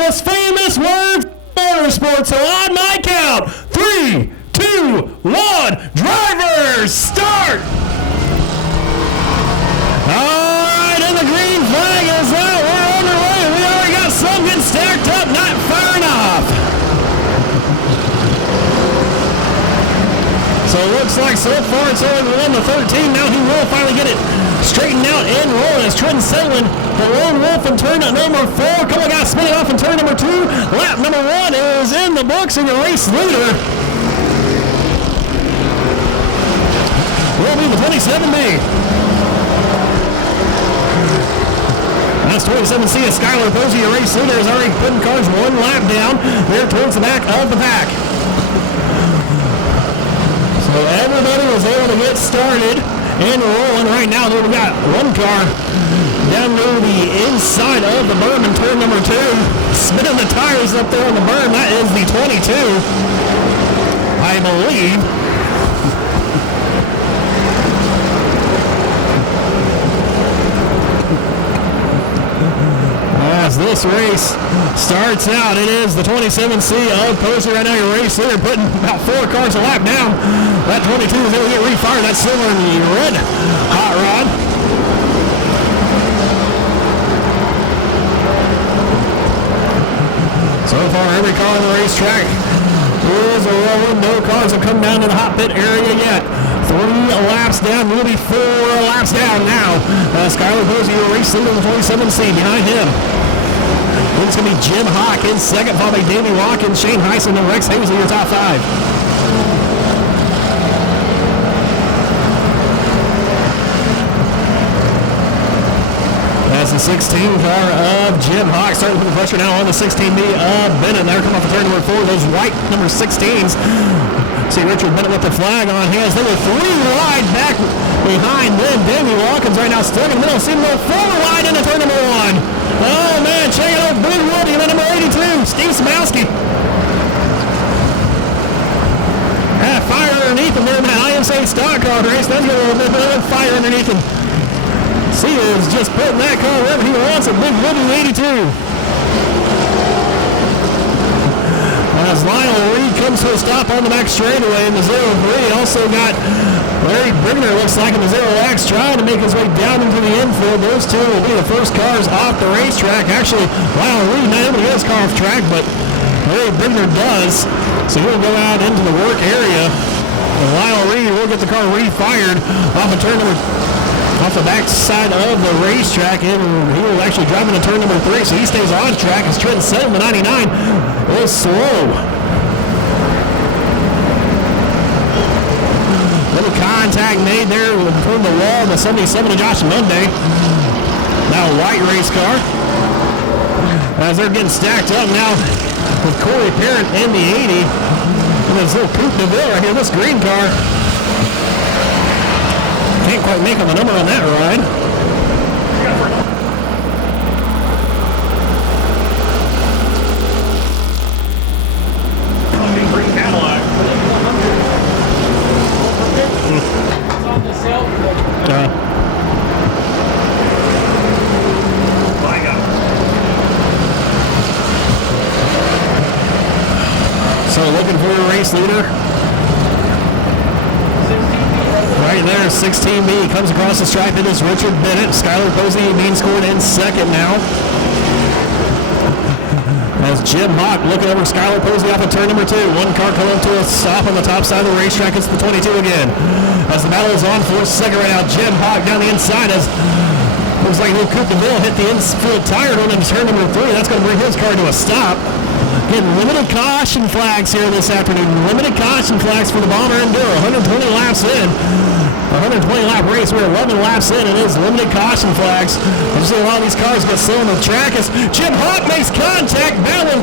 most famous word motorsports. So on my count, 3, 2, 1, drivers, start! Alright, and the green flag is out. We're underway. We already got some getting stacked up, not firing off. So it looks like so far it's only 1 to 13. Now he will finally get it straightened out and rolling as Trenton settling the lone wolf in turn number 4. Couple guys spinning off in turn number 2. Lap number 1 is in the books, and the race leader will be the 27B. That's 27C as Skylar Posey, your race leader, is already putting cars 1 lap down there towards the back of the pack. So everybody was able to get started and rolling right now. Though we got one car down near the inside of the berm in turn number 2. Spinning the tires up there on the berm. That is the 22, I believe. As this race starts out, it is the 27C of Posey right now, your race leader, putting about 4 cars a lap down. That 22 is able to get refired. That silver and the red hot rod. So far, every car on the racetrack is a rolling. No cars have come down to the hot pit area yet. 3 laps down, will be 4 laps down now. Skylar Posey, your race leader, the 27C. Behind him, it's going to be Jim Hawk in second, followed by Davey Watkins, Shane Heisen, and Rex Hazley, your top 5. That's the 16 car of Jim Hawk, starting to put the pressure now on the 16B of Bennett. They're coming off of turn number 4, those white number 16s. See Richard Bennett with the flag on hands. They were 3 wide back behind them. Davey Watkins right now stuck in the middle. See him go 4 wide into turn number 1. Oh man, check it out, Big Woody, and then number 82, Steve Smowski. Fire underneath him there in that IMSA stock car race. That's got a little bit of fire underneath him. See, is just putting that car wherever he wants it. Big Woody 82. As Lionel Reed comes to a stop on the back straightaway in the 0-3. Also got Larry Brigner, looks like in the 0X, trying to make his way down into the infield. Those two will be the first cars off the racetrack. Actually, Lionel Reed not able to get his car off track, but Larry Brigner does. So he'll go out into the work area. And Lionel Reed will get the car refired off the back side of the racetrack, and he will actually drive into turn number 3, so he stays on track as Trenton Settlement, the 99, is slow. Little contact made there between the wall and the 77 of Josh Monday. Now a white race car. As they're getting stacked up now with Corey Parent in the 80. And this little Coupe de Ville right here, this green car. Can't quite make on the number on that ride. Green Cadillac. It's on the sale. So looking for a race leader. Right there, 16B comes across the stripe. It is Richard Bennett. Skylar Posey being scored in second now. As Jim Hawk looking over Skylar Posey off of turn number 2. One car coming to a stop on the top side of the racetrack. It's the 22 again. As the battle is on for second right now, Jim Hawk down the inside as looks like little Coupe de Ville hit the infield tire going into turn number 3. That's going to bring his car to a stop. Getting limited caution flags here this afternoon. Limited caution flags for the Bomber Enduro. 120 laps in. 120 lap race. We're 11 laps in. It is limited caution flags. You see a lot of these cars get slow on the track as Jim Hawk makes contact. Battling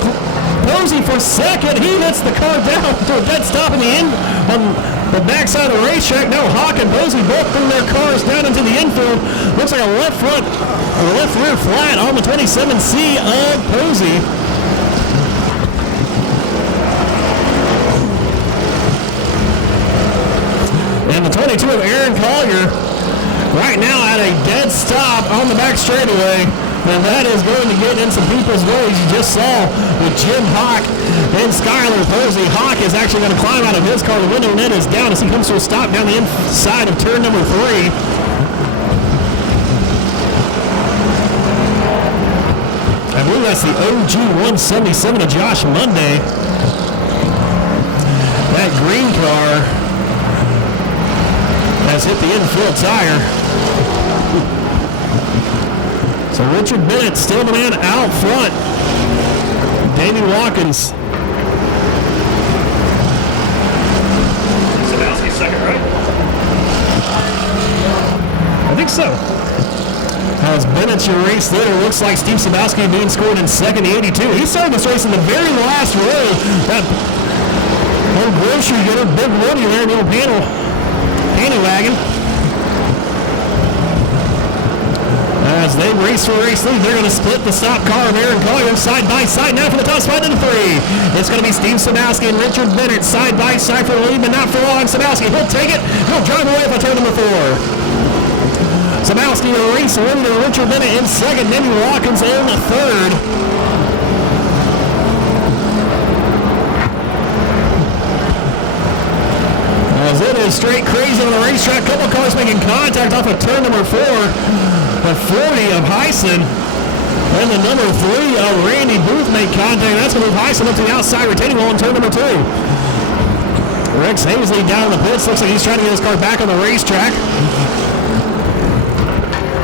Posey for second. He hits the car down to a dead stop in the end on the backside of the racetrack. Now Hawk and Posey both bring their cars down into the infield. Looks like a left front or left rear flat on the 27C of Posey. And the 22 of Aaron Collier right now at a dead stop on the back straightaway. And that is going to get in some people's ways. You just saw with Jim Hawk and Skylar Posey. Hawk is actually going to climb out of his car. The window net is down as he comes to a stop down the inside of turn number 3. I believe that's the OG 177 of Josh Monday. That green car has hit the infield tire. So Richard Bennett still the man out front. Davey Watkins. Sadowski second, right? I think so. As Bennett's your race leader, looks like Steve Sadowski being scored in second, 82. He started this race in the very last row. That old grocery getter, Big Woody there in the old panty wagon. As they race for race lead, they're going to split the stop car of Aaron Collier side by side now for the top spot into 3. It's going to be Steve Sadowski and Richard Bennett side by side for the lead, but not for long. Sadowski, he'll take it. He'll drive away for turn number 4. Sadowski a race leader, Richard Bennett in second, Davey Watkins in the third. As it is straight crazy on the racetrack, couple cars making contact off of turn number 4. The 40 of Heisen and the number 3 of Randy Booth made contact. That's going to move Heisen up to the outside retaining wall in turn number 2. Rex Hazley down in the pits. Looks like he's trying to get his car back on the racetrack.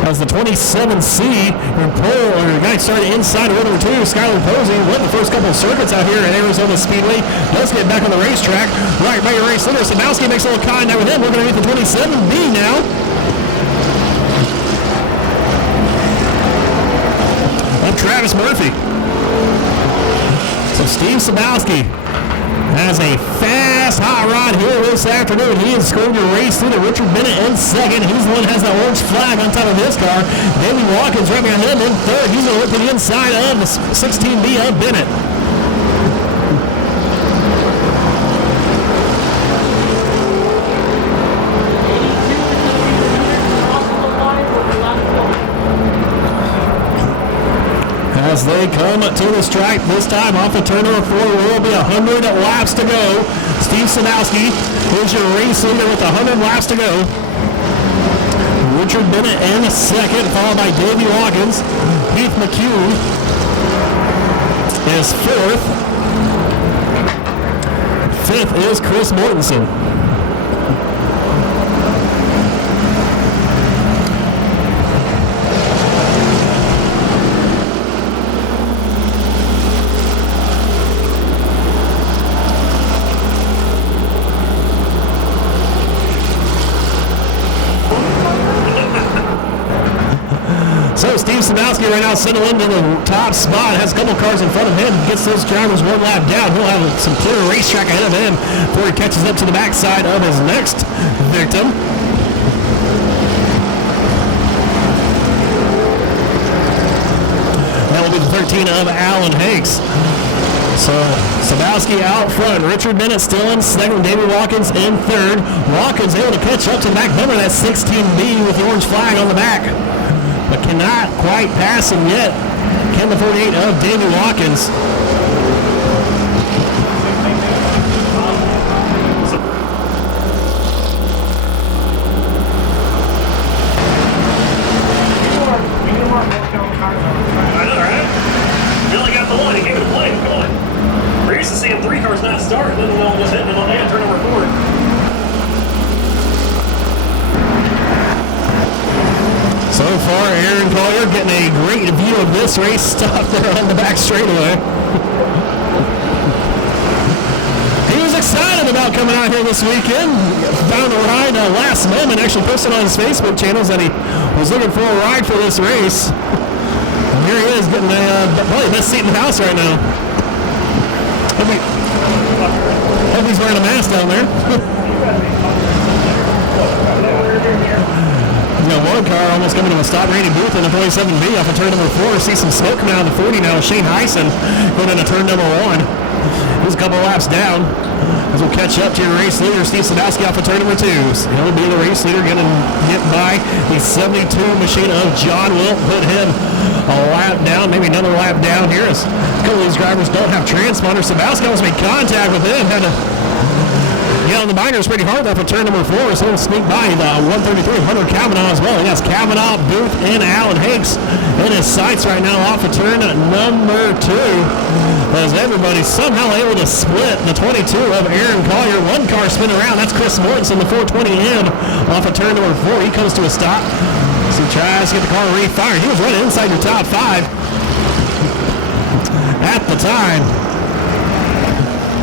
As the 27C and pole, or the guy started inside of row number 2, Skylar Posey went the first couple of circuits out here at Arizona Speedway. Does get back on the racetrack. Right by your race leader, Sadowski makes a little contact with him. We're going to get the 27B now. Of Travis Murphy. So Steve Sadowski has a fast hot rod here this afternoon. He has scored your race leader, Richard Bennett in second. He's the one that has the orange flag on top of his car. Davey Watkins right behind him in third. He's going to look to the inside of the 16B of Bennett. As they come to the track this time off of turn number 4, there will be 100 laps to go. Steve Sadowski is your race leader with 100 laps to go. Richard Bennett in second, followed by Davey Watkins. Heath McHugh is fourth. Fifth is Chris Mortensen. So Steve Sadowski right now settled into the top spot, has a couple cars in front of him, gets those drivers one lap down. He'll have some clear racetrack ahead of him before he catches up to the backside of his next victim. That will be the 13 of Alan Hakes. So Sadowski out front, Richard Bennett still in second, Davey Watkins in third. Watkins able to catch up to the back bumper, that 16B with the orange flag on the back, but cannot quite pass him yet. Can the 48 of Davey Watkins. I know, right? You only got the one. He gave it a play. Come on. We're used to seeing 3 cars not start, then they'll just hit them on turn number 4. So far, Aaron Collier getting a great view of this race stop there on the back straightaway. He was excited about coming out here this weekend. Found a ride last moment, actually posted on his Facebook channels that he was looking for a ride for this race. And here he is getting probably the best seat in the house right now. Hope he's wearing a mask down there. You got one car almost coming to a stop. Randy Booth in the 47B off of turn number 4. See some smoke coming out of the 40 now. Shane Heisen going into turn number 1. He's a couple laps down as we'll catch up to your race leader, Steve Sadowski, off of turn number 2. So he'll be the race leader, going to get by the 72 machine of John Wilt, put him a lap down, maybe another lap down here as a couple of these drivers don't have transponders. Sadowski almost made contact with him, had to get on the binders pretty hard there for turn number 4, so he'll sneak by the 133 Hunter Kavanaugh as well. He has Kavanaugh, Booth, and Alan Hakes in his sights right now off of turn number 2. As everybody somehow able to split the 22 of Aaron Collier. One car spin around. That's Chris Mortensen, the 420M off of turn number 4. He comes to a stop. So he tries to get the car refired. He was running inside your top 5 at the time.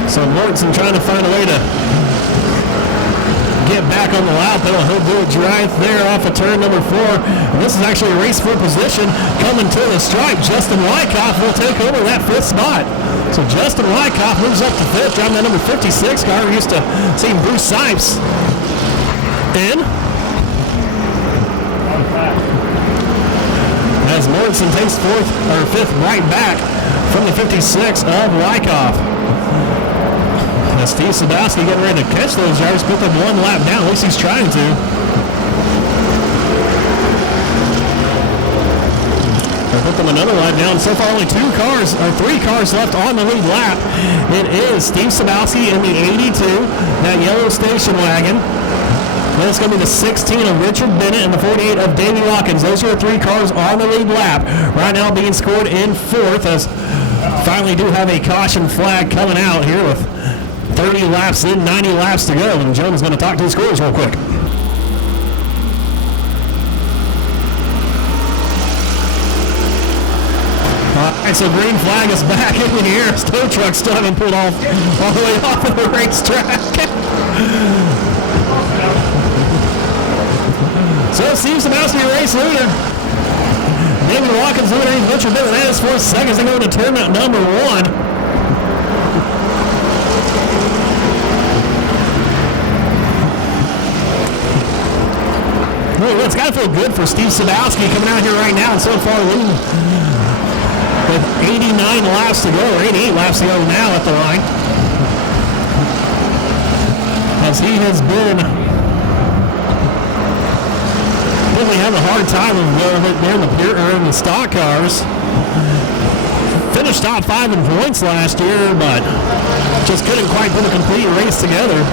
So Mortensen trying to find a way to get back on the lap. He'll do it right there off of turn number 4. And this is actually a race for position coming to the stripe. Justin Wyckoff will take over that 5th spot. So Justin Wyckoff moves up to 5th, driving that number 56 car. We're used to seeing Bruce Sipes in. As Mortensen takes 5th right back from the 56 of Wyckoff. Steve Sadowski getting ready to catch those drivers, put them one lap down. At least he's trying to. Put them another lap down. So far, only 3 cars left on the lead lap. It is Steve Sadowski in the 82, that yellow station wagon. Then it's going to be the 16 of Richard Bennett and the 48 of Davey Watkins. Those are the 3 cars on the lead lap. Right now being scored in 4th as finally do have a caution flag coming out here with 30 laps in, 90 laps to go. And Jones is going to talk to the scores real quick. All right, so green flag is back in the air. Tow truck still haven't pulled off all the way off of the racetrack. So Steve Sadowski, race leader. David Watkins underneath Richard Bennett. That is 4 seconds to go to turn number 1. Well, it's got to feel good for Steve Sadowski coming out here right now and so far winning with 89 laps to go, or 88 laps to go now at the line. As he has been really having a hard time of it there in the stock cars. Finished top 5 in points last year, but just couldn't quite put a complete race together.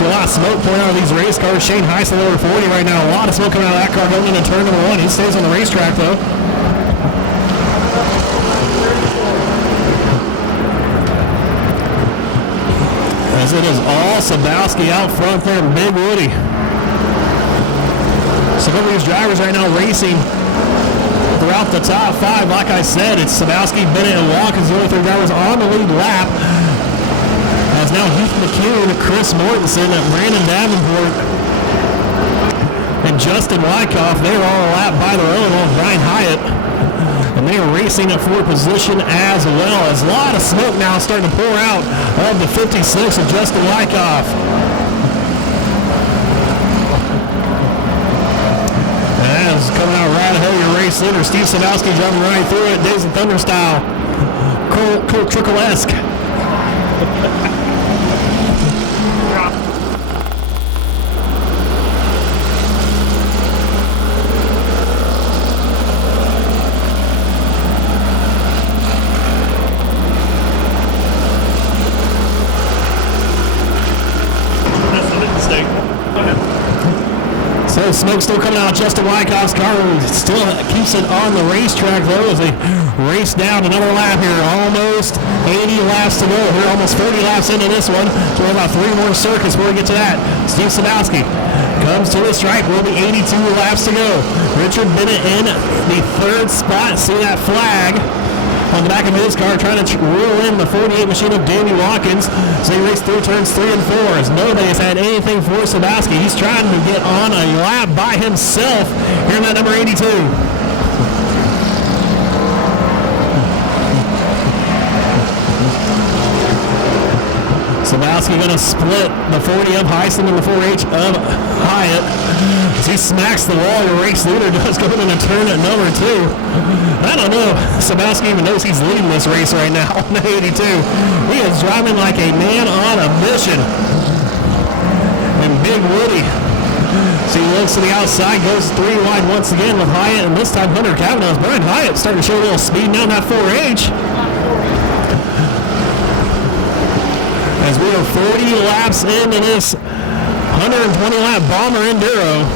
A lot of smoke pouring out of these race cars. Shane Heisen over 40 right now. A lot of smoke coming out of that car going into turn number 1. He stays on the racetrack though. As it is all Sadowski out front there in Big Woody. So both of these drivers right now racing throughout the top 5. Like I said, it's Sadowski, Bennett, and Watkins, the only 3 drivers on the lead lap. As now Heath McCune, Chris Mortensen, Brandon Davenport, and Justin Wyckoff, they're all a lap by their own on Brian Hyatt. And they are racing at 4th position as well. As a lot of smoke now starting to pour out of the 56 of Justin Wyckoff. As coming out right ahead of your race leader, Steve Sadowski driving right through it, Days of Thunder style. Cole Trickle-esque. So smoke still coming out of Justin Wyckoff's car. Still keeps it on the racetrack though as they race down another lap here. Almost 80 laps to go. We're almost 40 laps into this one. So we have about 3 more circuits before we get to that. Steve Sadowski comes to the stripe. Will be 82 laps to go. Richard Bennett in the 3rd spot. See that flag on the back of his car, trying to reel in the 48 machine of Davey Watkins. So he raced through turns 3 and 4 as nobody has had anything for Sadowski. He's trying to get on a lap by himself here in that number 82. Sadowski going to split the 40 of Heisen and the 4H of Hyatt. As he smacks the wall, your race leader does go into turn at number 2. I don't know. Sabowski even knows he's leading this race right now on the 82. He is driving like a man on a mission. And Big Woody. So he looks to the outside, goes 3 wide once again with Hyatt, and this time Hunter Kavanaugh's Brian Hyatt starting to show a little speed now in that 4H. As we are 40 laps into this 120 lap Bomber Enduro.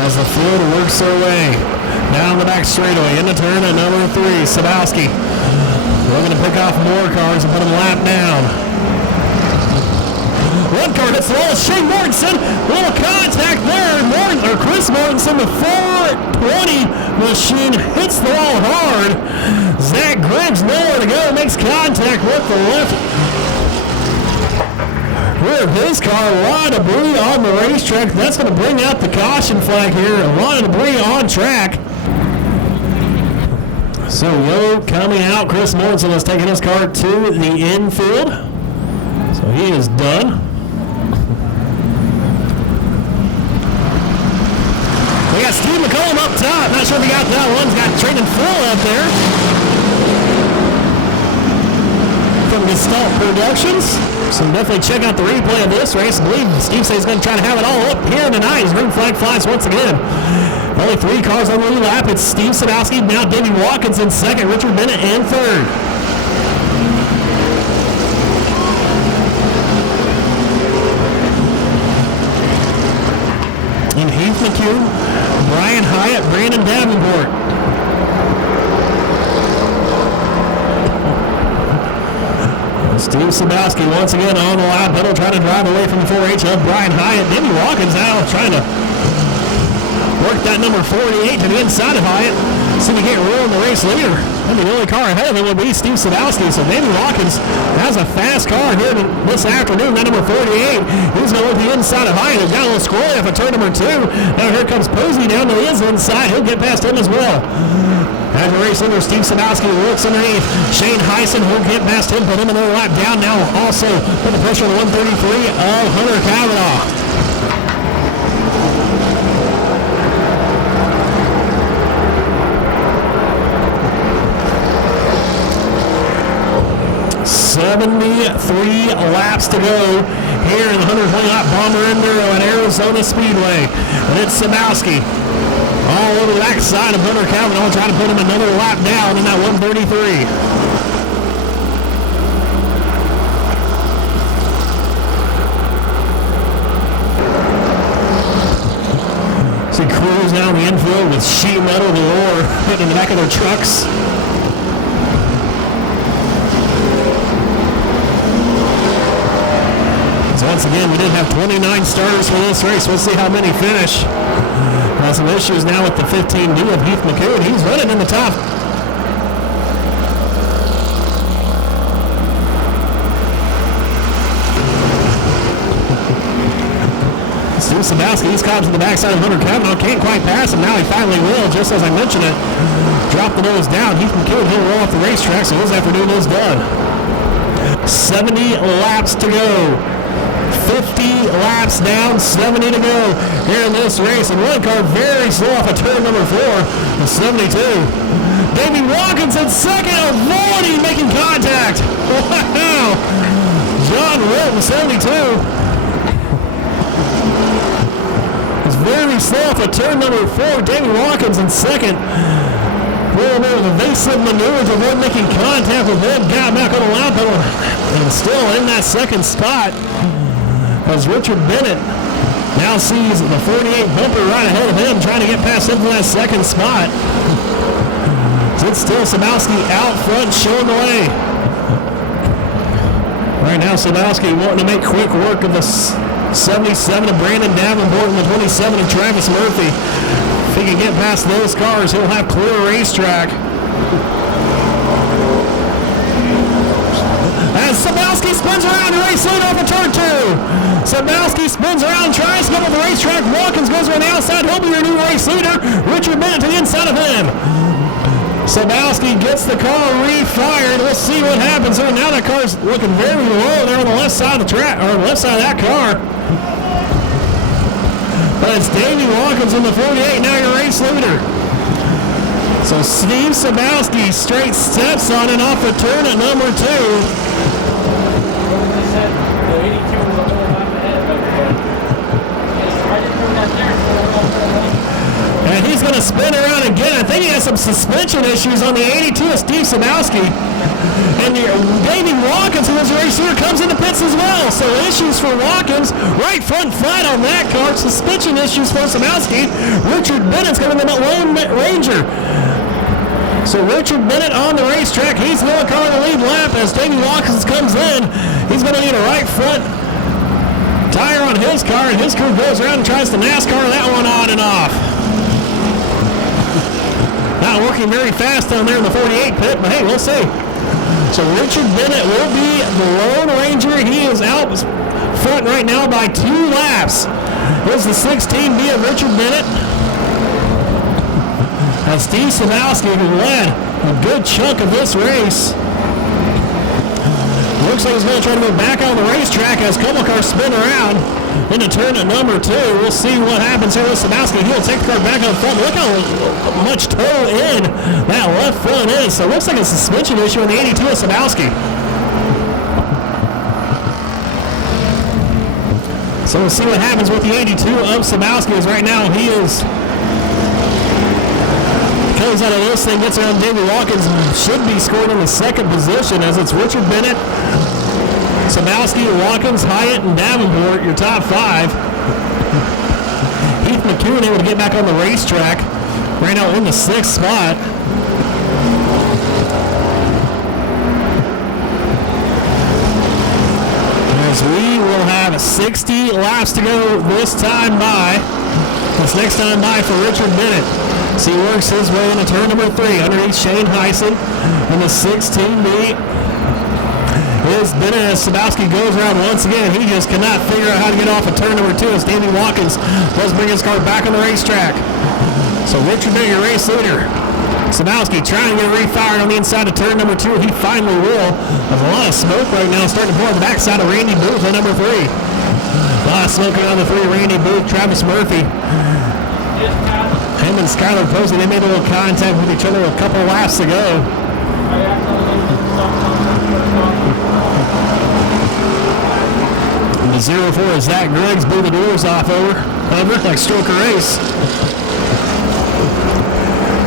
As the field works their way down the back straightaway into turn at number 3, Sabowski. We're going to pick off more cars and put them lap down. One car hits the wall. Shane Mortensen, little contact there. Chris Mortensen, the 420 machine hits the wall hard. Zach Griggs nowhere to go, makes contact with the left rear of his car. A lot of debris on the racetrack. That's going to bring out the caution flag here. A lot of debris on track. So Yo coming out. Chris Mortensen is taking his car to the infield. So he is done. We got Steve McCollum up top. Not sure if he got that one. He's got training full up there. From Gestalt Productions. So definitely check out the replay of this race. I believe Steve says he's going to try to have it all up here tonight. His green flag flies once again. Only 3 cars on the lead lap. It's Steve Sadowski, now Davey Watkins in second, Richard Bennett in third. And Heath McCune, Brian Hyatt, Brandon Davenport. Steve Sadowski once again on the lap pedal, trying to drive away from the 4H of Brian Hyatt. Davey Watkins now trying to work that number 48 to the inside of Hyatt. See if he can't ruin the race leader. I mean, the only car ahead of him would be Steve Sadowski. So Davey Watkins has a fast car here this afternoon. That number 48. He's going to look the inside of Hyatt. He's got a little squirrely off of turn number 2. Now here comes Posey down to his inside. He'll get past him as well. As the race leader, Steve Sadowski looks underneath. Shane Heisen will get past him, put him another lap down. Now also put the pressure on the 133 of Hunter Kavanaugh. Laps to go here in the 120 lap Bomber Enduro at Arizona Speedway. And it's Sadowski all over the backside of Hunter Kavanaugh, trying to put him another lap down in that 133. See crews down the infield with sheet metal galore hitting in the back of their trucks. So once again, we did have 29 starters for this race. We'll see how many finish. Some issues now with the 15D of Heath McCune. He's running in the top. Steve Sadowski, he's caught to the backside of Hunter Kavanaugh. Can't quite pass him. Now he finally will, just as I mentioned it. Drop the nose down. Heath McCune, he'll roll off the racetrack, so his afternoon is done. 70 laps to go. 50 laps down, 70 to go here in this race. And one car very slow off of turn number 4, the 72. Davey Watkins in second, avoiding making contact. Wow. John Wilton, 72. It's very slow off of turn number 4. Davey Watkins in second. A little bit of evasive maneuver to avoid making contact with him. Got back on the lap pedal and still in that second spot. As Richard Bennett now sees the 48 bumper right ahead of him, trying to get past him for that second spot. It's still Sadowski out front, showing the way. Right now, Sadowski wanting to make quick work of the 77 of Brandon Davenport and the 27 of Travis Murphy. If he can get past those cars, he'll have clear racetrack. As Sadowski spins around, race lead off of turn 2. Sabowski spins around, tries to go to the racetrack. Watkins goes around the outside. He'll be your new race leader. Richard Bennett to the inside of him. Sabowski gets the car refired. Let's see what happens here. Now that car's looking very low there on the left side of the track, or left side of that car. But it's Davey Watkins in the 48, now your race leader. So Steve Sabowski straight steps on it off the turn at number 2. And he's going to spin around again. I think he has some suspension issues on the 82 of Steve Sabowski. And Davey Watkins, who was a racer, comes into pits as well. So issues for Watkins. Right front flat on that car. Suspension issues for Sabowski. Richard Bennett's going to be the Lone Ranger. So Richard Bennett on the racetrack. He's going to car in the lead lap as Davey Watkins comes in. He's going to need a right front tire on his car, and his crew goes around and tries to NASCAR that one on and off. Not working very fast down there in the 48 pit, but hey, we'll see. So Richard Bennett will be the Lone Ranger. He is out front right now by 2 laps. Here's the 16B of Richard Bennett. And Steve Sabowski, who led a good chunk of this race, looks like he's going to try to go back on the racetrack as couple cars spin around into turn at number 2. We'll see what happens here with Sabowski. He'll take the car back up front. Look how much toe in that left front is. So it looks like a suspension issue in the 82 of Sabowski. So we'll see what happens with the 82 of Sabowski, as right now he is comes out of this thing, gets around Davey Watkins, and should be scored in the second position as it's Richard Bennett, Sabowski, Watkins, Hyatt, and Davenport, your top 5. Heath McEwen able to get back on the racetrack right now in the 6th spot. As we will have 60 laps to go this time by. This next time by for Richard Bennett. So he works his way into turn number 3 underneath Shane Heisen in the 16B. Is Bennett as Sabowski goes around once again. He just cannot figure out how to get off of turn number 2 as Davey Watkins does bring his car back on the racetrack. So Richard Bennett, your race leader. Sabowski trying to get refired on the inside of turn number 2. He finally will. There's a lot of smoke right now starting to pour on the backside of Randy Booth at number 3. A lot of smoke around the 3. Randy Booth, Travis Murphy. Him and Skylar Posey, they made a little contact with each other a couple laps ago. And the 04 is Zach Griggs, blew the doors off over like stroke a race.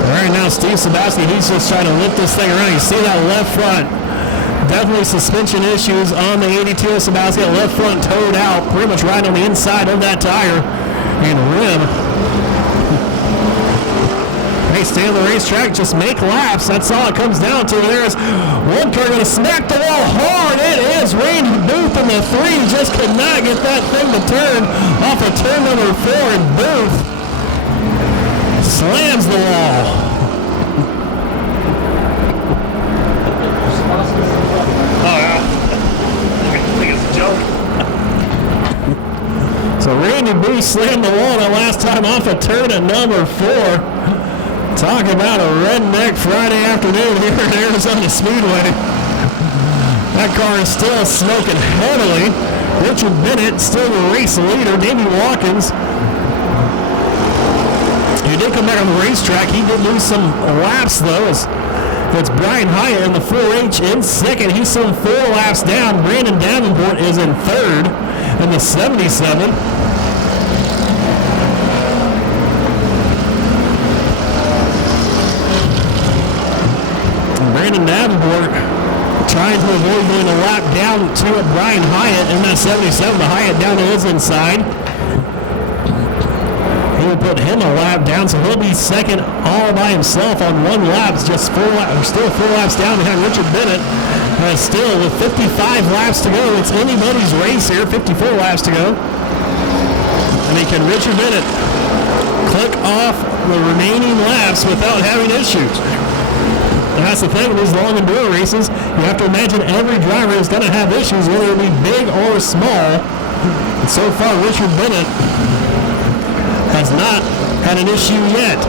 Right now, Steve Sabowski, he's just trying to lift this thing around. You see that left front. Definitely suspension issues on the 82 of Sabowski. That left front towed out, pretty much right on the inside of that tire and rim. They stay on the racetrack, just make laps. That's all it comes down to. There's one car going to smack the wall hard. It is Randy Booth in the 3. Just could not get that thing to turn off of turn number 4, and Booth slams the wall. Oh, yeah. I think it's a joke. So Randy Booth slammed the wall that last time off of turn at number 4. Talk about a redneck Friday afternoon here at Arizona Speedway. That car is still smoking heavily. Richard Bennett still the race leader. Davey Watkins, he did come back on the racetrack. He did lose some laps though. It's Brian Hyatt in the 4H in second. He's some 4 laps down. Brandon Davenport is in third in the 77. Brandon Davenport trying to avoid going a lap down to Brian Hyatt in that 77. The Hyatt down to his inside. He will put him a lap down, so he'll be second all by himself on 1 lap. Just still 4 laps down behind Richard Bennett. Still with 55 laps to go. It's anybody's race here. 54 laps to go. I mean, can Richard Bennett click off the remaining laps without having issues? And that's the thing with these long enduro races. You have to imagine every driver is going to have issues, whether it be big or small. And so far, Richard Bennett has not had an issue yet.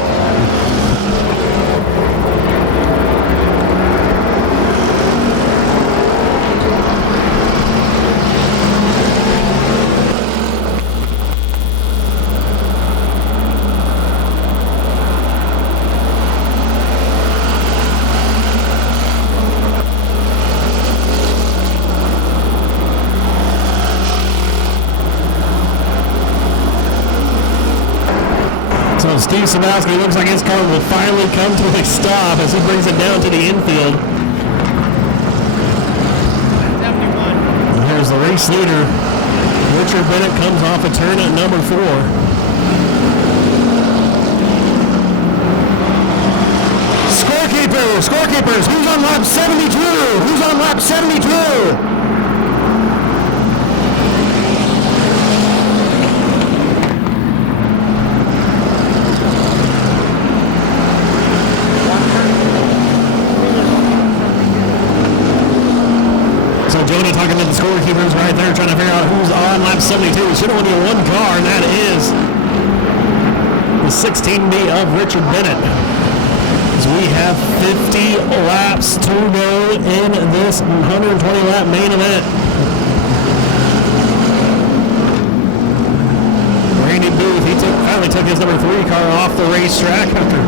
So Steve Sabowski looks like his car will finally come to a stop as he brings it down to the infield. 71. And here's the race leader. Richard Bennett comes off of turn at number 4. Scorekeepers, who's on lap 72? Who's on lap 72? Jonah talking to the scorekeepers right there, trying to figure out who's on lap 72. It should only be one car, and that is the 16B of Richard Bennett. So we have 50 laps to go in this 120-lap main event. Randy Booth, he finally took his number 3 car off the racetrack after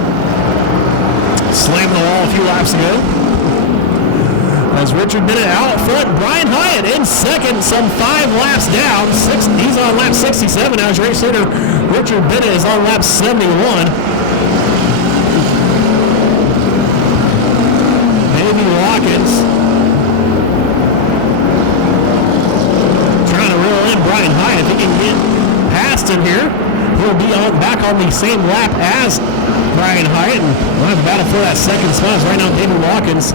slamming the wall a few laps ago. As Richard Bennett out front, Brian Hyatt in second, some 5 laps down. He's on lap 67 now. As race leader, Richard Bennett is on lap 71. Davey Watkins trying to reel in Brian Hyatt. If he can get past him here, he'll be back on the same lap as Brian Hyatt. And we'll have a battle for that second spot. Right now, Davey Watkins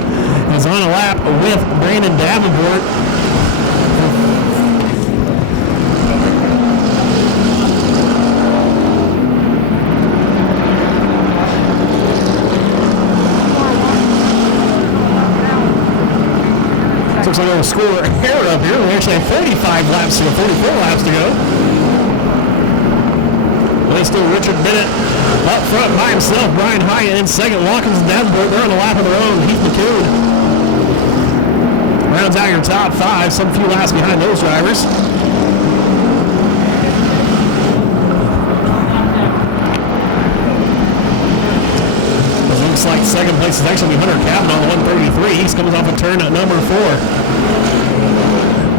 is on a lap with Brandon Davenport. Looks like we'll score a hair up here. We actually have 45 laps to go, 44 laps to go. But it's still Richard Bennett up front by himself. Brian Hyatt in second. Watkins and Davenport, they're on a lap of their own. Heath McCune rounds out your top 5, some few laps behind those drivers. It looks like second place is actually Hunter Kavanaugh on 133. He's coming off a turn at number 4.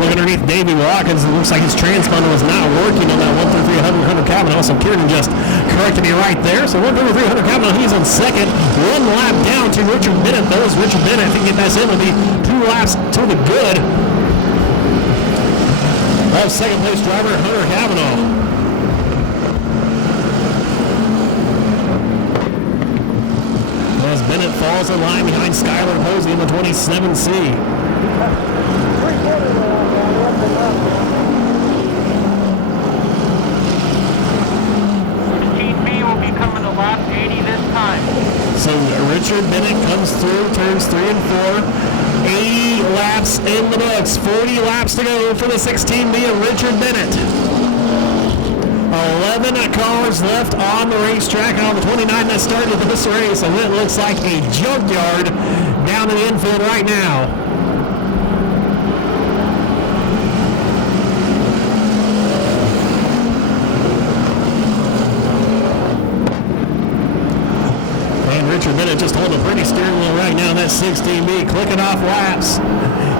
Look underneath Davey Watkins. It looks like his transponder was not working on that 133 Hunter Kavanaugh. So Kieran just corrected me right there. So 133 Hunter Kavanaugh, he's in second. 1 lap down to Richard Bennett. Those Richard Bennett, if he can get that in, will be 2 laps to the good of second place driver Hunter Kavanaugh. As Bennett falls in line behind Skylar Posey in the 27C. So Richard Bennett comes through turns 3 and 4. 80 laps in the books. 40 laps to go for the 16B of Richard Bennett. 11 cars left on the racetrack and on the 29 that started this race. And it looks like a junkyard down in the infield right now. Richard Bennett just holding a pretty steering wheel right now. That 16B clicking off laps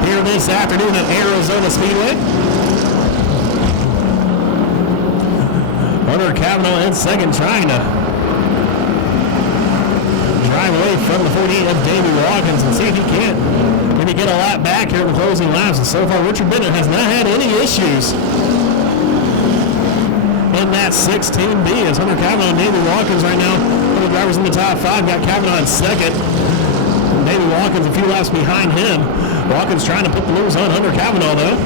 here this afternoon at Arizona Speedway. Hunter Kavanaugh in second, trying to drive away from the 48 of Davey Watkins and see if he can't maybe get a lap back here in the closing laps. And so far, Richard Bennett has not had any issues in that 16B. As Hunter Kavanaugh and Davey Watkins right now, the drivers in the top 5, got Kavanaugh in second. Davey Watkins a few laps behind him. Watkins trying to put the moves on Hunter Kavanaugh though.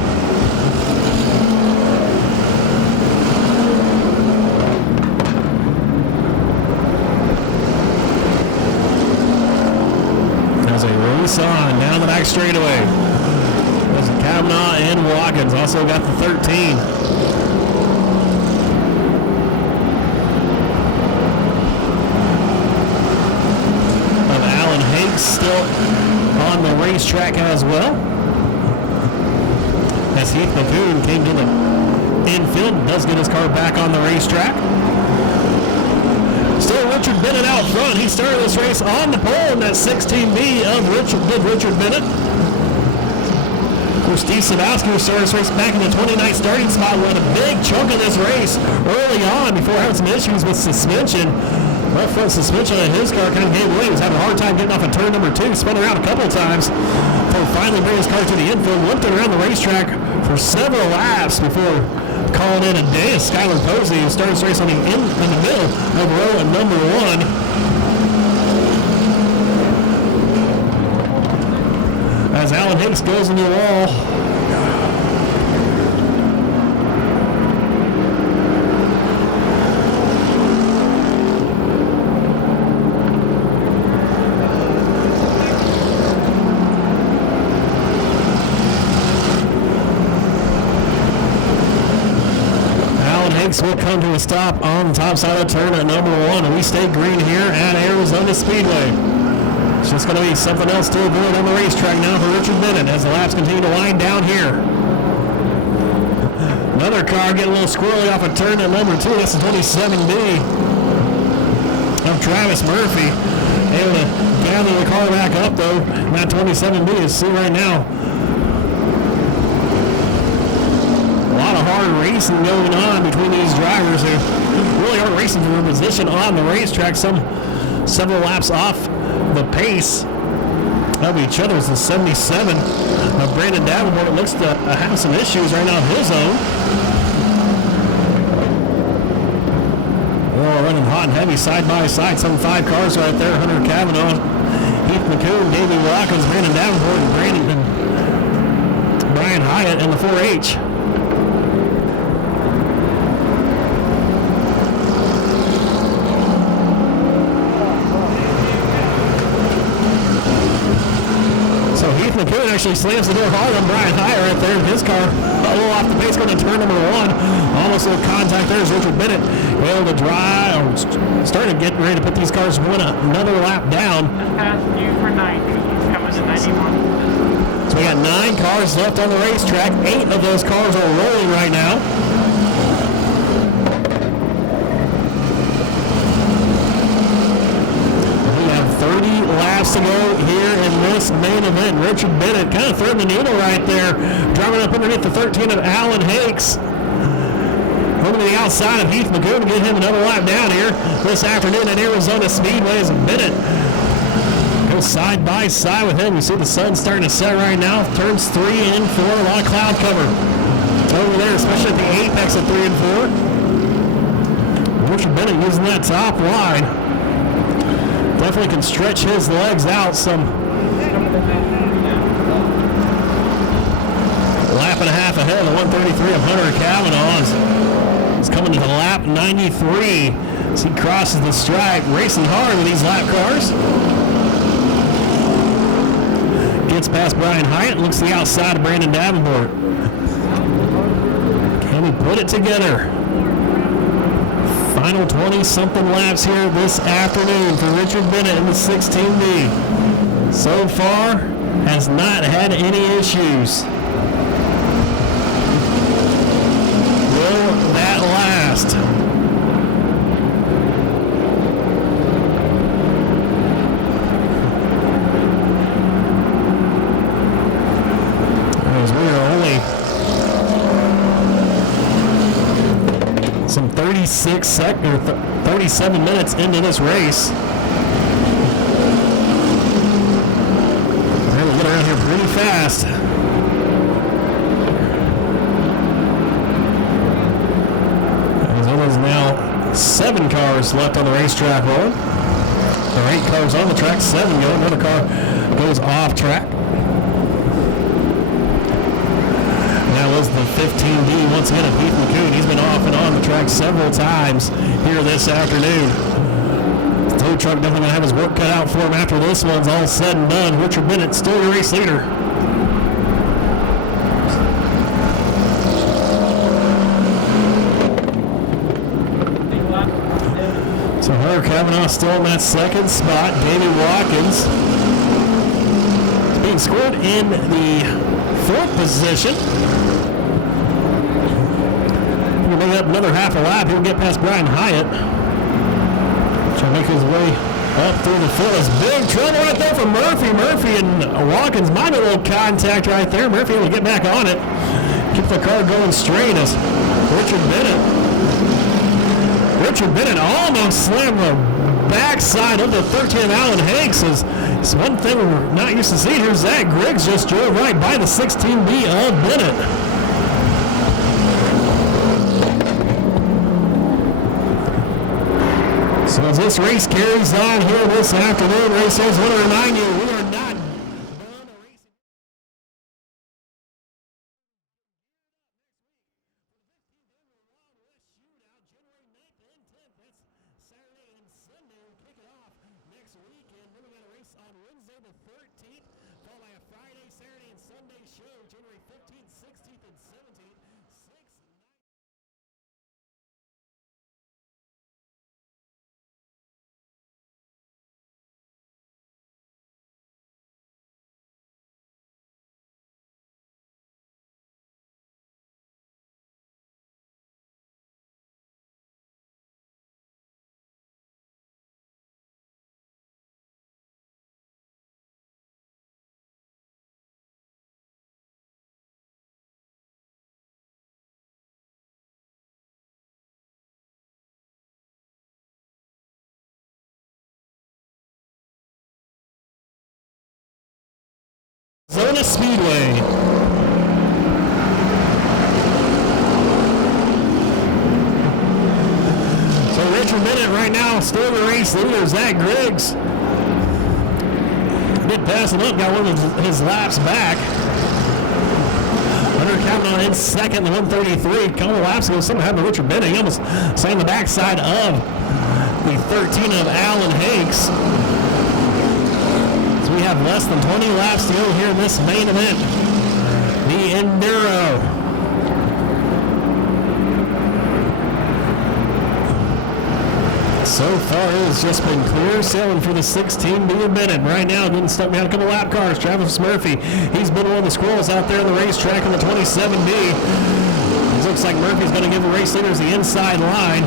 There's a race on down the back straightaway. As Kavanaugh and Watkins also got the 13. Of Alan Higgs still on the racetrack as well. As Heath McCoon came to the infield, does get his car back on the racetrack. Still Richard Bennett out front. He started this race on the pole in that 16B of Richard Bennett. Of course, Steve Sadowski started this race back in the 29th starting spot, won a big chunk of this race early on before having some issues with suspension. Left front suspension on his car kind of gave away. He was having a hard time getting off of turn number 2. Spun around a couple of times before finally bringing his car to the infield. Limped it around the racetrack for several laps before calling in a day of Skylar Posey, who started this race in the middle of row number 1. As Alan Hicks goes into the wall. Will come to a stop on the top side of the turn at number 1, and we stay green here at Arizona Speedway. It's just going to be something else to avoid on the racetrack now for Richard Bennett as the laps continue to wind down here. Another car getting a little squirrely off a turn at number 2. That's the 27B of Travis Murphy. Able to gather the car back up though. And that 27B is see right now. Hard racing going on between these drivers who really are racing for their position on the racetrack. Several laps off the pace of each other. It's the 77 of Brandon Davenport. It looks to have some issues right now of his own. Well, running hot and heavy side by side. Some 5 cars right there. Hunter Kavanaugh, Heath McCoon, David Watkins, Brandon Davenport, and Brian Hyatt in the 4H. McCoon actually slams the door hard on Brian Hyatt right there. His car a little off the pace going to turn number 1. Almost a little contact there as Richard Bennett able to drive, starting to get ready to put these cars another lap down. Just passed you for 90. He's coming to 91. So we got 9 cars left on the racetrack. 8 of those cars are rolling right now. Laps to go here in this main event. Richard Bennett kind of threading the needle right there, driving up underneath the 13 of Alan Hakes. Over to the outside of Heath McCoon to get him another lap down here this afternoon at Arizona Speedway as Bennett goes side by side with him. You see the sun starting to set right now. Turns 3 and 4, a lot of cloud cover over there, especially at the apex of 3 and 4. Richard Bennett using that top line. Definitely can stretch his legs out some. Lap and a half ahead of the 133 of Hunter Kavanaugh. He's coming to the lap 93 as he crosses the stripe, racing hard with these lap cars. Gets past Brian Hyatt, looks to the outside of Brandon Davenport. Can he put it together? Final 20-something laps here this afternoon for Richard Bennett in the 16B. So far, has not had any issues. Will that last? As we are only some 37 minutes into this race. We're going to get around here pretty fast. Arizona's now 7 cars left on the racetrack rolling. There are 8 cars on the track, 7 going. Another car goes off track. That was the 15B once again of Heath McCoon. He's been off and on the track several times here this afternoon. The tow truck definitely going to have his work cut out for him after this one's all said and done. Richard Bennett still your race leader. Hunter Kavanaugh still in that second spot. Davey Watkins is being scored in the fourth position. He'll make up another half a lap. He'll get past Brian Hyatt. Trying to make his way up through the field. It's big trouble right there for Murphy. Murphy and Watkins might have a little contact right there. Murphy will get back on it. Keep the car going straight as Richard Bennett almost slammed the backside of the 13 of Alan Hanks. It's one thing we're not used to seeing here. Zach Griggs just drove right by the 16B of Bennett. So as this race carries on here this afternoon, racers, I want to remind you, we are not done racing. January 9th and 10th. That's Saturday and Sunday. We'll kick it off next weekend. Then we got a race on Wednesday the 13th, followed by a Friday, Saturday, and Sunday show, January 15th, 16th, and 17th. 6, 9. Arizona Speedway. So Richard Bennett right now still the race leader. Zach Griggs did pass him up, got one of his laps back. Hunter Kavanaugh in second, the 133. A couple laps ago, something happened to Richard Bennett. He almost slammed the backside of the 13 of Alan Hanks. We have less than 20 laps to go here in this main event, the Enduro. So far, it has just been clear sailing for the 16B of Bennett. Right now, getting stuck behind a couple lap cars. Travis Murphy, he's been one of the squirrels out there on the racetrack on the 27B. It looks like Murphy's going to give the race leaders the inside line.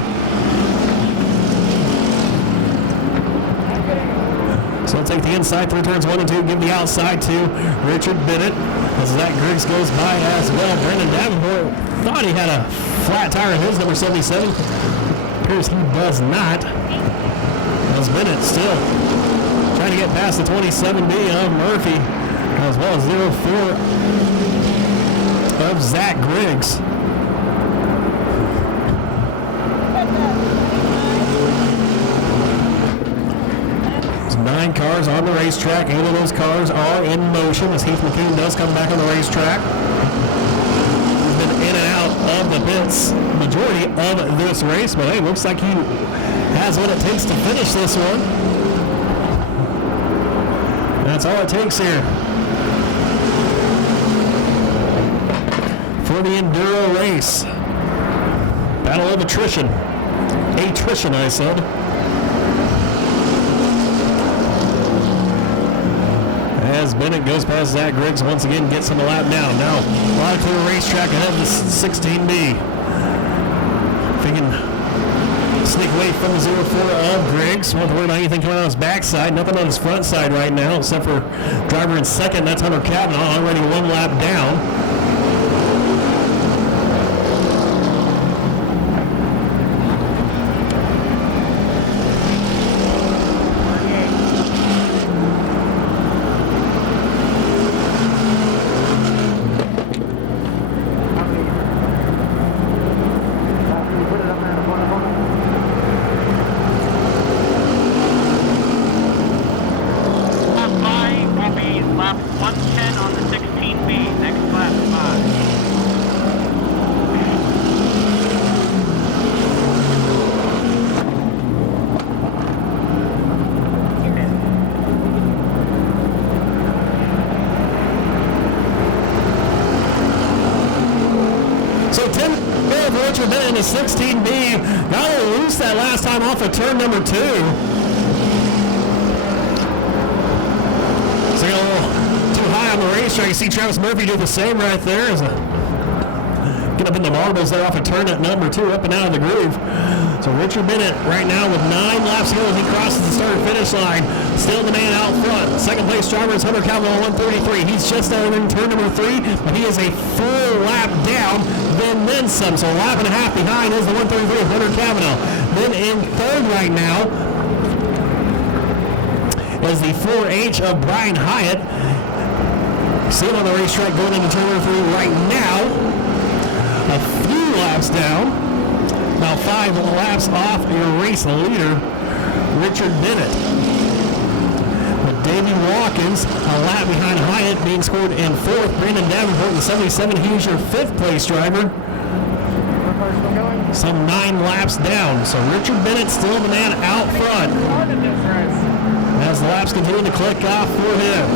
So we'll take the inside through turns 1 and 2, give the outside to Richard Bennett. As Zach Griggs goes by as well. Brandon Davenport thought he had a flat tire in his number 77. Appears he does not. As Bennett still trying to get past the 27B of Murphy, as well as 04 of Zach Griggs. 9 cars on the racetrack. 8 of those cars are in motion as Heath McKean does come back on the racetrack. He's been in and out of the pits majority of this race, but hey, looks like he has what it takes to finish this one. That's all it takes here for the Enduro race. Battle of attrition. Attrition, I said. As Bennett goes past Zach Griggs once again, gets him a lap down. Now, live to the racetrack ahead of the 16B. If he can sneak away from the 04 of Griggs, won't worry about anything coming on his backside. Nothing on his front side right now, except for driver in second. That's Hunter Kavanaugh, already 1 lap down. Good for Richard Bennett in the 16B. Got a little loose that last time off of turn number 2. So got a little too high on the racetrack. You see Travis Murphy do the same right there. Get up in the marbles there off of turn at number 2, up and out of the groove. So Richard Bennett right now with 9 laps to go as he crosses the start-finish line. Still the man out front. Second place driver is Hunter Calvin on 133. He's just out in turn number 3, but he is a full lap down, then some. So a lap and a half behind is the 133 of Hunter Cavanaugh. Then in third right now is the 4H of Brian Hyatt. See him on the racetrack going into turn number 3 right now. A few laps down, about 5 laps off your race leader, Richard Bennett. But Davey Watkins, a lap behind Hyatt, being scored in 4th. Brandon Davenport in 77, he's your 5th place driver. Some 9 laps down. So Richard Bennett still the man out front. As the laps continue to click off for him.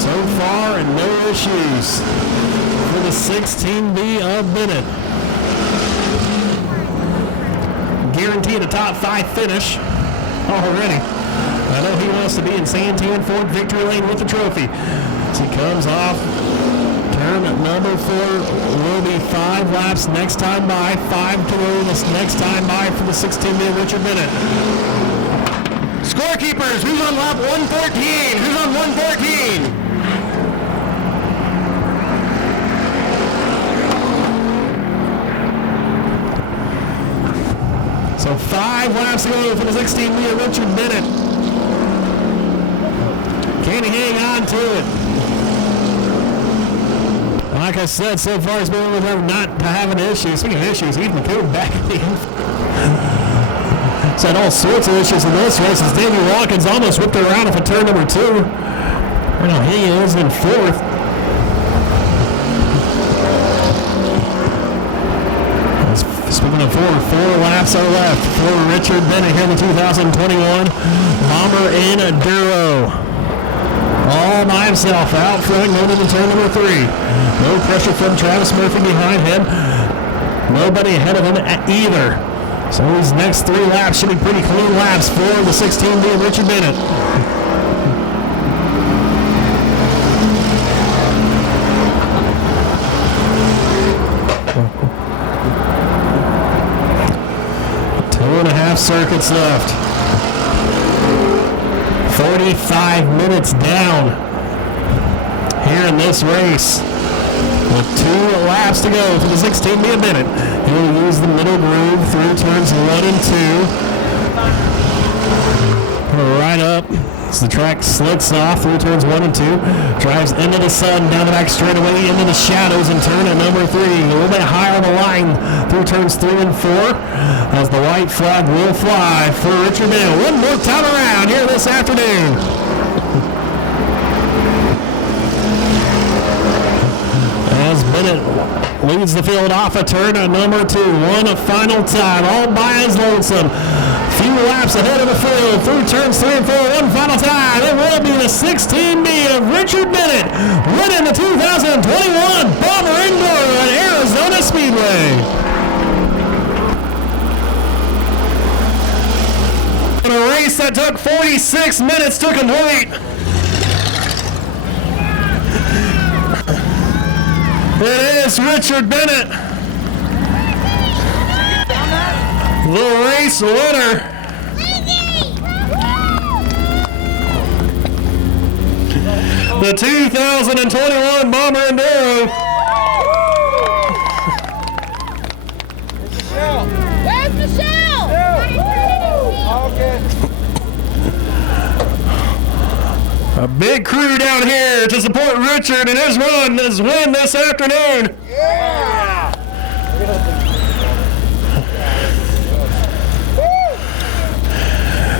So far, and no issues for the 16B of Bennett. Guaranteed a top 5 finish already. I know he wants to be in Santan Ford victory lane with the trophy. As he comes off turn number 4, will be 5 laps next time by. 5 to go this next time by for the 16B of Richard Bennett. Scorekeepers, who's on lap 114? Who's on 114? So 5 laps to go for the 16B of Richard Bennett. Can he hang on to it? Like I said, so far he's been able to not to have an issue. Speaking of issues, Ethan McCool back in the He's had all sorts of issues in this race as Davey Watkins almost whipped her around for turn number 2. Right now he is in 4th. Speaking of 4 laps are left for Richard Bennett here in the 2021 Bomber Enduro. All by himself out front going into turn number 3. No pressure from Travis Murphy behind him. Nobody ahead of him either. So these next 3 laps should be pretty clean laps for the 16B of Richard Bennett. Circuits left. 45 minutes down here in this race. With 2 laps to go for the 16B of Bennett. He'll use the middle groove through turns 1 and 2. Right up as the track slicks off through turns 1 and 2. Drives into the sun, down the back straightaway, into the shadows in turn at number 3. A little bit higher on the line through turns 3 and 4. As the white flag will fly for Richard Bennett. One more time around here this afternoon. As Bennett leads the field off a turn at number 2. One final time, all by his lonesome. Few laps ahead of the field through turns 3 and 4. One final time. It will be the 16B of Richard Bennett winning the 2021 Bomber Enduro at Arizona Speedway. In a race that took 46 minutes to complete. It is Richard Bennett, the race winner. The 2021 Bomber Enduro. Where's Michelle? Okay. A big crew down here to support Richard and his win this afternoon. Yeah!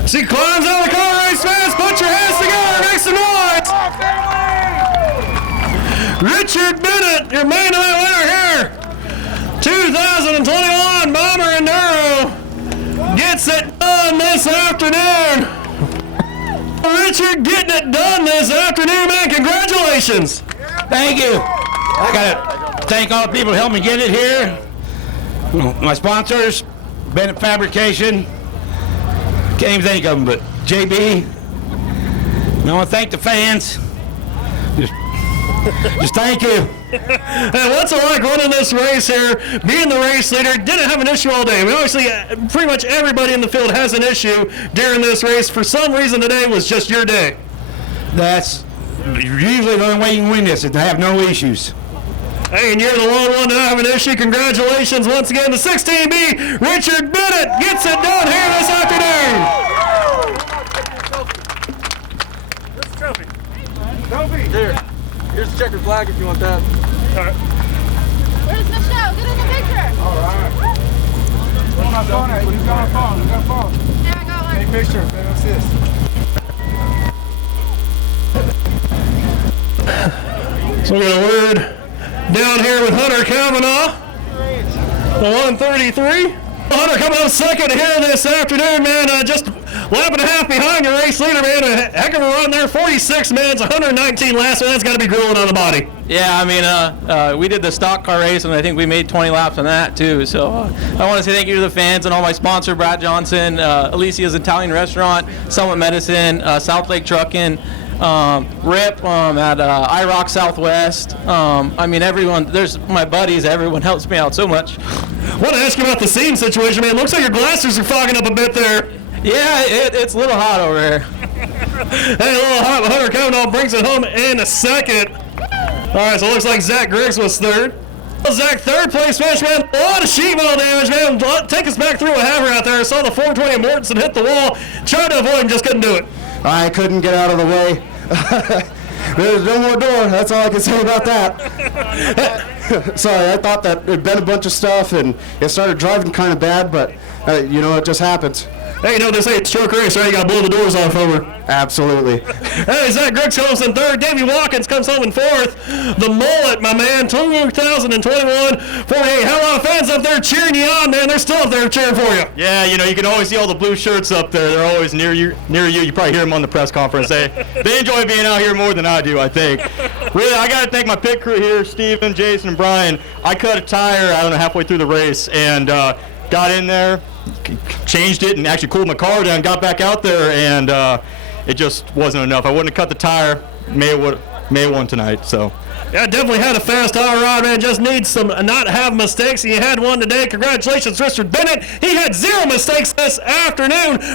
She climbs out of the car race fast. Put your hands together. Make some noise. Richard Bennett, your main event winner here. 2021 Bomber Enduro gets it done this afternoon. Richard Richard getting it done this afternoon, man. Congratulations. Thank you. I got to thank all the people who helped me get it here. My sponsors, Bennett Fabrication. Can't even think of them, but JB. I want to thank the fans. Just thank you. And what's it like running this race here, being the race leader? Didn't have an issue all day. I mean, obviously, pretty much everybody in the field has an issue during this race. For some reason, today was just your day. That's usually the only way you can win this, is to have no issues. Hey, and you're the lone one to not have an issue. Congratulations once again to 16B. Richard Bennett gets it done here this afternoon. Where's the trophy? Trophy! Here. Here's the checkered flag if you want that. All right. Where's Michelle? Get in the picture. All right. Where's my phone at? You got a phone. You got a phone. There, I got one. Take picture. Man, what's this? So we got a word down here with Hunter Kavanaugh, the 133. Hunter coming up second here this afternoon, man. Just lap and a half behind your race leader, man. A heck of a run there. 46 minutes, 119 last one. That's got to be grueling on the body. Yeah, I mean, we did the stock car race, and I think we made 20 laps on that, too. So I want to say thank you to the fans and all my sponsor, Brad Johnson, Alicia's Italian Restaurant, Summit Medicine, South Lake Trucking, Rip at IROC Southwest. I mean, everyone, there's my buddies, everyone helps me out so much. I want to ask you about the seam situation, man. Looks like your glasses are fogging up a bit there. Yeah, it's a little hot over here. Hey, a little hot, but Hunter Kavanaugh brings it home in a second. All right, so it looks like Zach Griggs was third. Zach, third place finish, man. A lot of sheet metal damage, man. Take us back through what happened out there. I saw the 420 of Mortensen hit the wall. Tried to avoid him, just couldn't do it. I couldn't get out of the way. There's no more door. That's all I can say about that. Sorry, I thought that it'd been a bunch of stuff, and it started driving kind of bad, but, you know, it just happens. Hey, you know, they say it's stroke race, right? You got to blow the doors off over. Absolutely. Hey, Zach Griggs comes in third. Davey Watkins comes home in fourth. The mullet, my man, 2021 48. How a lot of fans up there cheering you on, man. They're still up there cheering for you. Yeah, you know, you can always see all the blue shirts up there. They're always near you. You probably hear them on the press conference. They enjoy being out here more than I do, I think. Really, I got to thank my pit crew here, Steven, Jason, and Brian. I cut a tire, I don't know, halfway through the race, and got in there, changed it, and actually cooled my car down, got back out there, and it just wasn't enough. I wouldn't have cut the tire, may have won tonight, so. Yeah, definitely had a fast hot rod, man. Just needs some not have mistakes. And you had one today. Congratulations, Richard Bennett. He had 0 mistakes this afternoon.